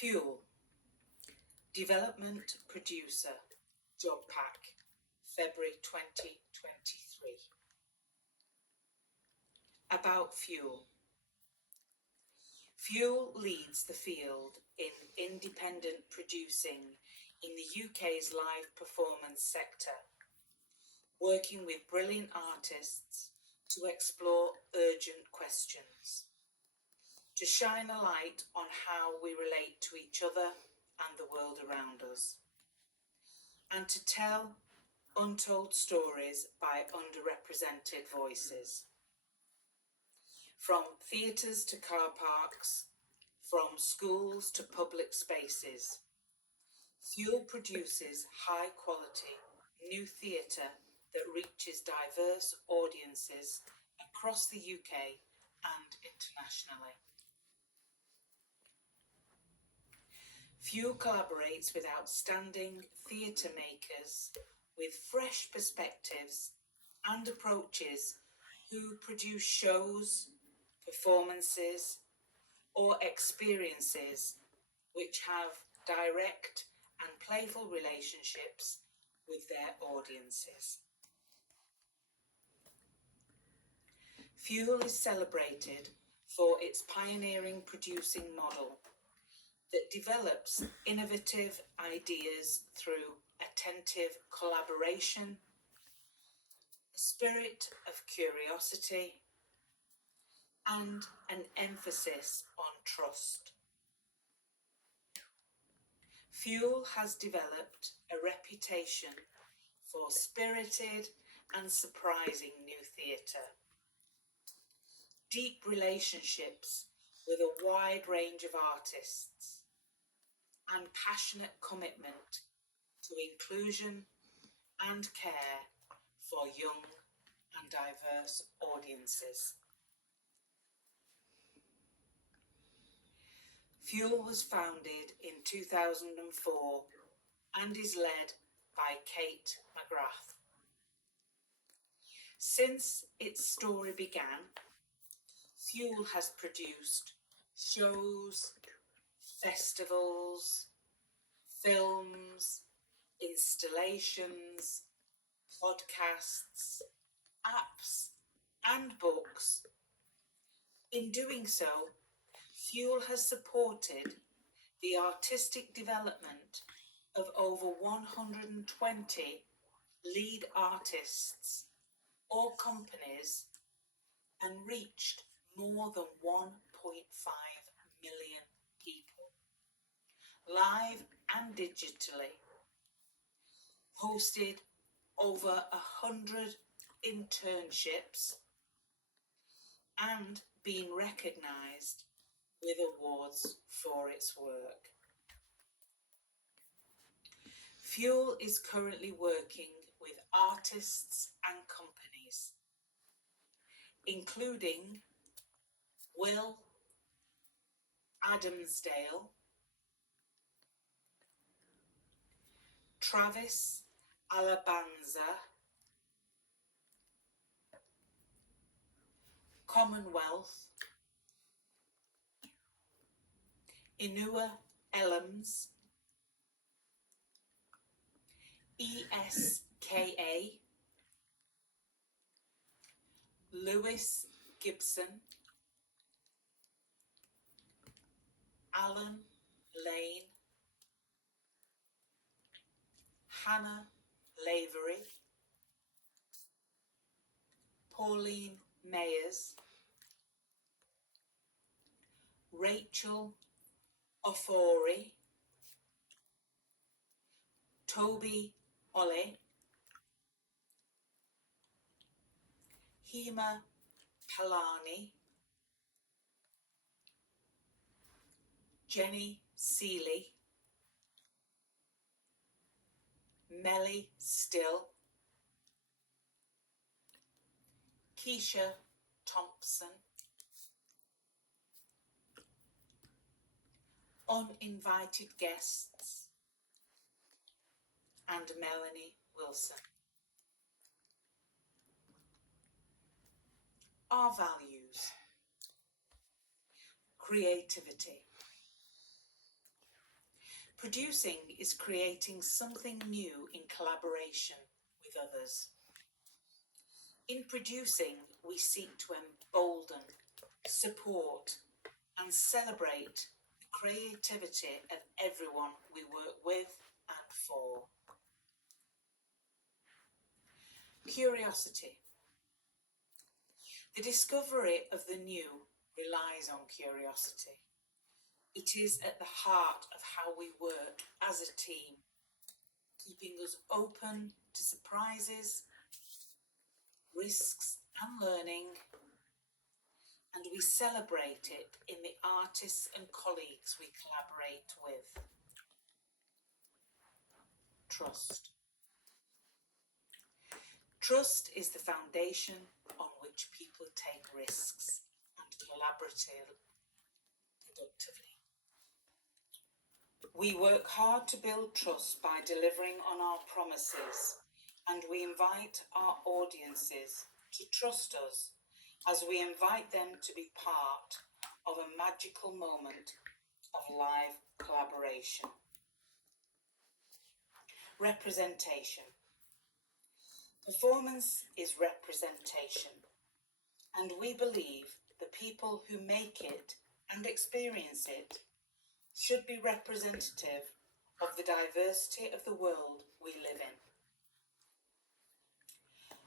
Fuel. Development Producer. Job Pack. February 2023. About Fuel. Fuel leads the field in independent producing in the UK's live performance sector, working with brilliant artists to explore urgent questions, to shine a light on how we relate to each other and the world around us, and to tell untold stories by underrepresented voices. From theatres to car parks, from schools to public spaces, Fuel produces high quality new theatre that reaches diverse audiences across the UK and internationally. Fuel collaborates with outstanding theatre makers with fresh perspectives and approaches who produce shows, performances, or experiences which have direct and playful relationships with their audiences. Fuel is celebrated for its pioneering producing model that develops innovative ideas through attentive collaboration, a spirit of curiosity, and an emphasis on trust. Fuel has developed a reputation for spirited and surprising new theatre, deep relationships with a wide range of artists, and passionate commitment to inclusion and care for young and diverse audiences. Fuel was founded in 2004 and is led by Kate McGrath. Since its story began, Fuel has produced shows, festivals, films, installations, podcasts, apps, and books. In doing so, Fuel has supported the artistic development of over 120 lead artists or companies and reached more than 1.5 million people, live and digitally, hosted over 100 internships, and been recognised with awards for its work. Fuel is currently working with artists and companies, including Will Adamsdale, Travis Alabanza, Commonwealth, Inua Ellams, ESKA, Lewis Gibson, Alan Lane, Hannah Lavery, Pauline Mayers, Rachel Ofori, Toby Ole, Hema Palani, Jenny Seeley, Melly Still, Keisha Thompson, uninvited guests, and Melanie Wilson. Our values: creativity, Producing is creating something new in collaboration with others. In producing, we seek to embolden, support, and celebrate the creativity of everyone we work with and for. Curiosity. The discovery of the new relies on curiosity. It is at the heart of how we work as a team, keeping us open to surprises, risks, and learning, and we celebrate it in the artists and colleagues we collaborate with. Trust. Trust is the foundation on which people take risks and collaborate productively. We work hard to build trust by delivering on our promises, and we invite our audiences to trust us as we invite them to be part of a magical moment of live collaboration. Representation. Performance is representation, and we believe the people who make it and experience it should be representative of the diversity of the world we live in.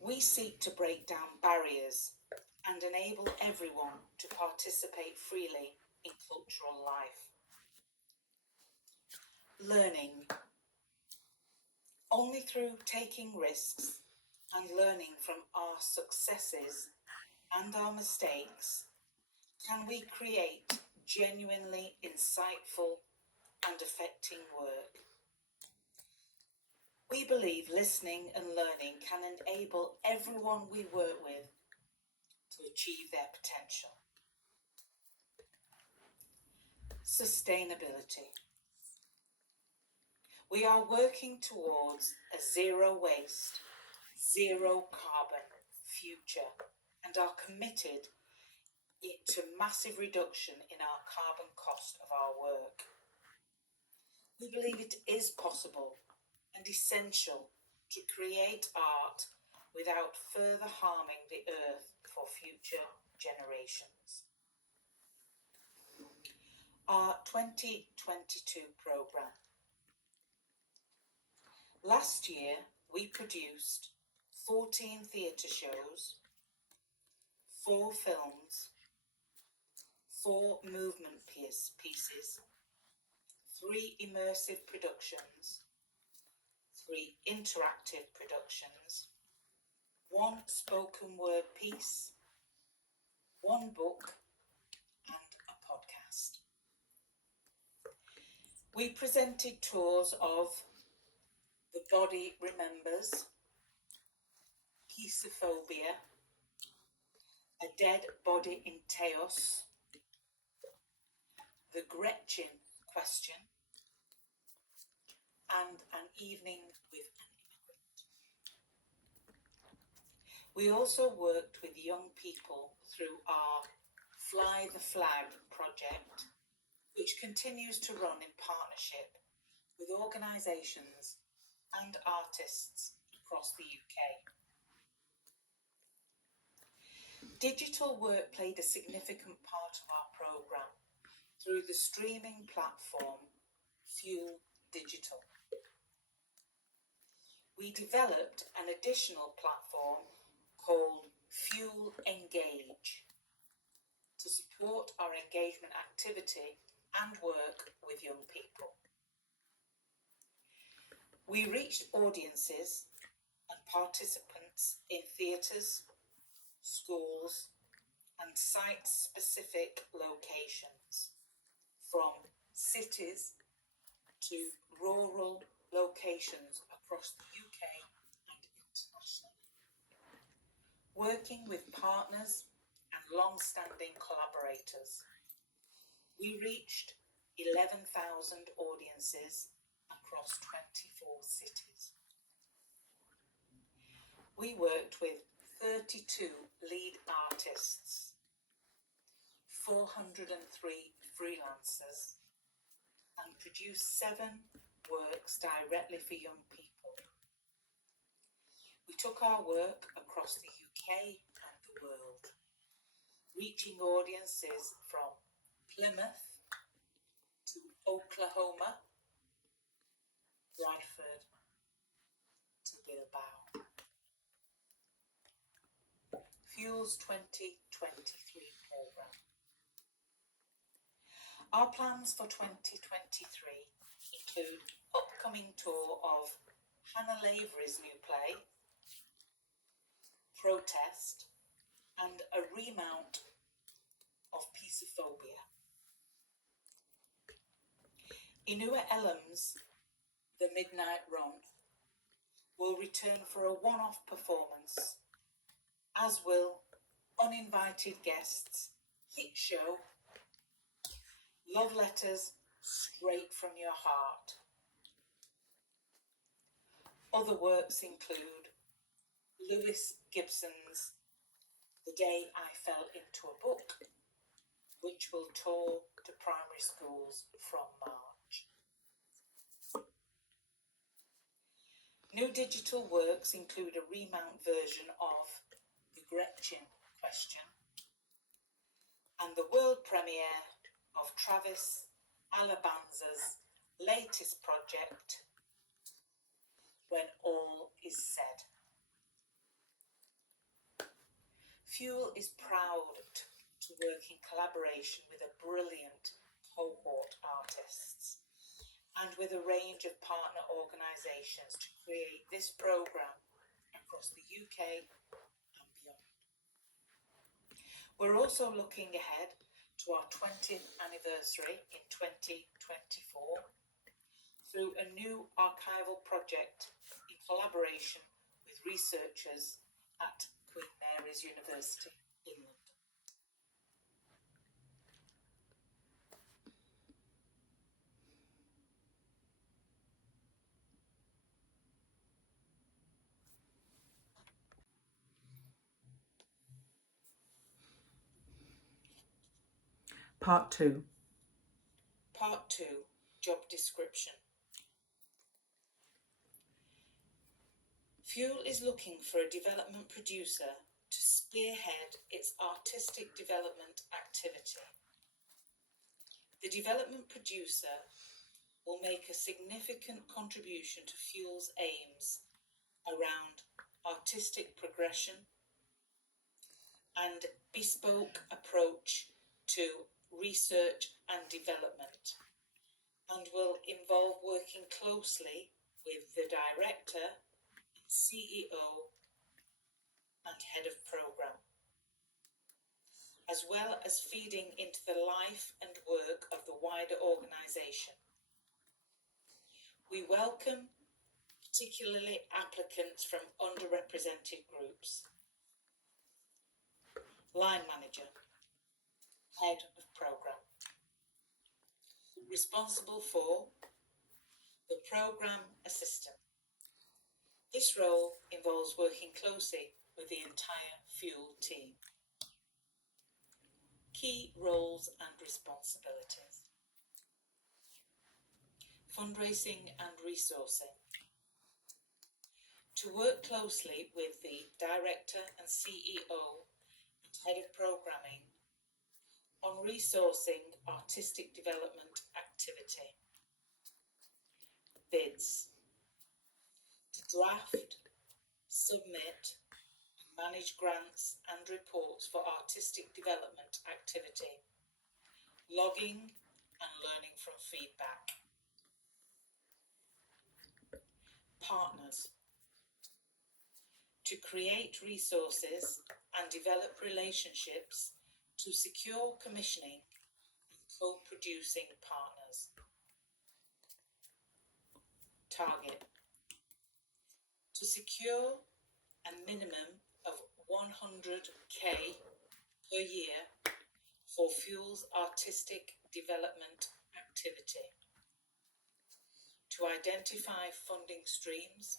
We seek to break down barriers and enable everyone to participate freely in cultural life. Learning. Only through taking risks and learning from our successes and our mistakes can we create genuinely insightful and affecting work. We believe listening and learning can enable everyone we work with to achieve their potential. Sustainability. We are working towards a zero waste, zero carbon future and are committed to massive reduction in our carbon cost of our work. We believe it is possible and essential to create art without further harming the earth for future generations. Our 2022 programme. Last year, we produced 14 theatre shows, 4 films, 4 movement pieces, 3 immersive productions, 3 interactive productions, 1 spoken word piece, 1 book, and a podcast. We presented tours of The Body Remembers, Peaceophobia, A Dead Body in Teos, The Gretchen Question, and An Evening with an Immigrant. We also worked with young people through our Fly the Flag project, which continues to run in partnership with organisations and artists across the UK. Digital work played a significant part of our programme through the streaming platform Fuel Digital. We developed an additional platform called Fuel Engage to support our engagement activity and work with young people. We reached audiences and participants in theatres, schools, and site-specific locations, from cities to rural locations across the UK and internationally. Working with partners and long-standing collaborators, we reached 11,000 audiences across 24 cities. We worked with 32 lead artists, 403 freelancers, and produced 7 works directly for young people. We took our work across the UK and the world, reaching audiences from Plymouth to Oklahoma, Bradford to Bilbao. Fuel's 2023 programme. Our plans for 2023 include upcoming tour of Hannah Lavery's new play, Protest, and a remount of Peaceophobia. Inua Ellam's The Midnight Run will return for a one-off performance, as will Uninvited Guests, hit show, Love Letters Straight from Your Heart. Other works include Lewis Gibson's The Day I Fell Into a Book, which will tour to primary schools from March. New digital works include a remount version of The Gretchen Question and the world premiere of Travis Alabanza's latest project, When All Is Said. Fuel is proud to work in collaboration with a brilliant cohort artists and with a range of partner organisations to create this programme across the UK and beyond. We're also looking ahead to our 20th anniversary in 2024 through a new archival project in collaboration with researchers at Queen Mary's University in London. Part 2. Part 2, Job Description. Fuel is looking for a development producer to spearhead its artistic development activity. The development producer will make a significant contribution to Fuel's aims around artistic progression and bespoke approach to research and development, and will involve working closely with the director, CEO and head of programme, as well as feeding into the life and work of the wider organisation. We welcome particularly applicants from underrepresented groups. Line manager, head of programme, responsible for the programme assistant. This role involves working closely with the entire Fuel team. Key roles and responsibilities. Fundraising and resourcing. To work closely with the director and CEO and head of programming on resourcing artistic development activity. Bids. To draft, submit, manage grants and reports for artistic development activity, logging and learning from feedback. Partners. To create resources and develop relationships to secure commissioning and co-producing partners. Target. To secure a minimum of 100k per year for Fuel's artistic development activity. To identify funding streams,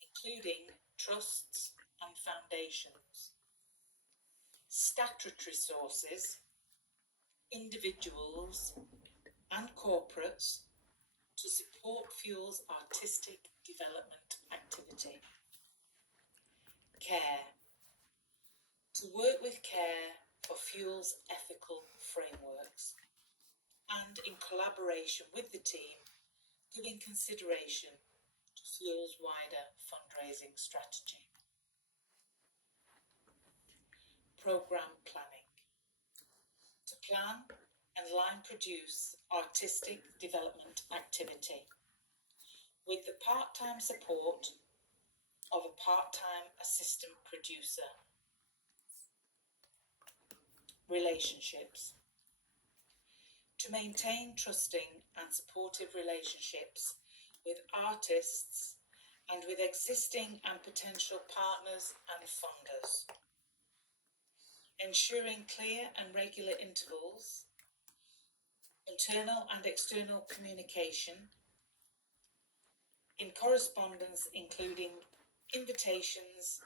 including trusts and foundations, statutory sources, individuals and corporates to support Fuel's artistic development activity. Care. To work with care for Fuel's ethical frameworks and in collaboration with the team, giving consideration to Fuel's wider fundraising strategy. Programme planning. To plan and line produce artistic development activity with the part-time support of a part-time assistant producer. Relationships. To maintain trusting and supportive relationships with artists and with existing and potential partners and funders. Ensuring clear and regular intervals, internal and external communication, in correspondence including invitations,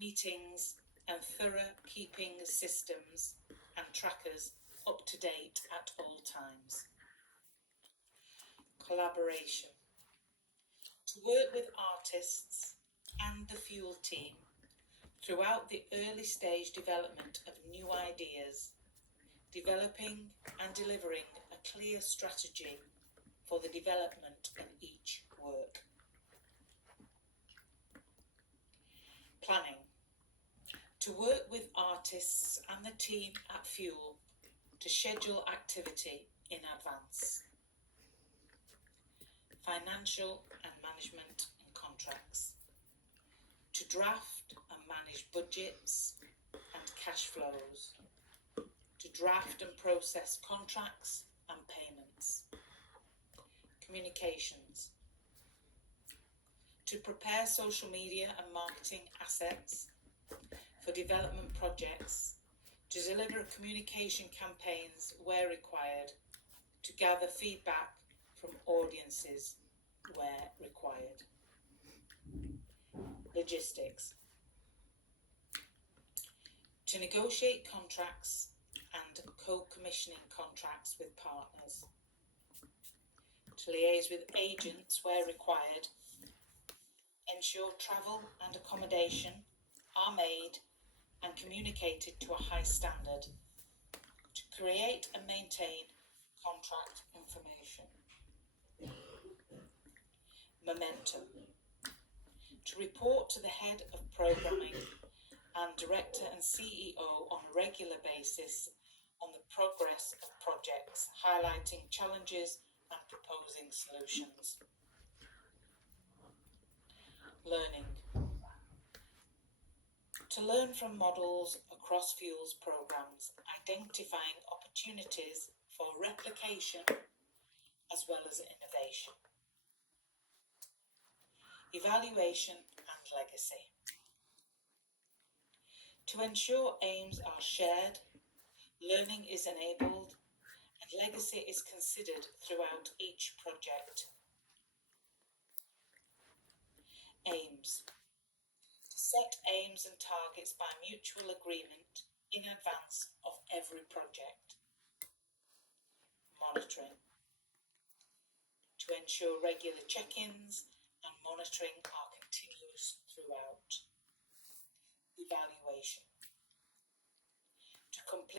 meetings, and thorough keeping systems and trackers up to date at all times. Collaboration. To work with artists and the Fuel team throughout the early stage development of new ideas, developing and delivering a clear strategy for the development of each work. Planning. To work with artists and the team at Fuel to schedule activity in advance. Financial and management and contracts. To draft and manage budgets and cash flows. To draft and process contracts and payments. Communications. To prepare social media and marketing assets for development projects, to deliver communication campaigns where required, to gather feedback from audiences where required. Logistics. To negotiate contracts and co-commissioning contracts with partners. To liaise with agents where required. Ensure travel and accommodation are made and communicated to a high standard. To create and maintain contract information. Momentum. To report to the head of programming and director and CEO on a regular basis on the progress of projects, highlighting challenges and proposing solutions. Learning. To learn from models across Fuel's programs, identifying opportunities for replication as well as innovation. Evaluation and legacy. To ensure aims are shared, learning is enabled, and legacy is considered throughout each project. Aims. To set aims and targets by mutual agreement in advance of every project. Monitoring. To ensure regular check-ins and monitoring are continuous throughout. Evaluation. To complete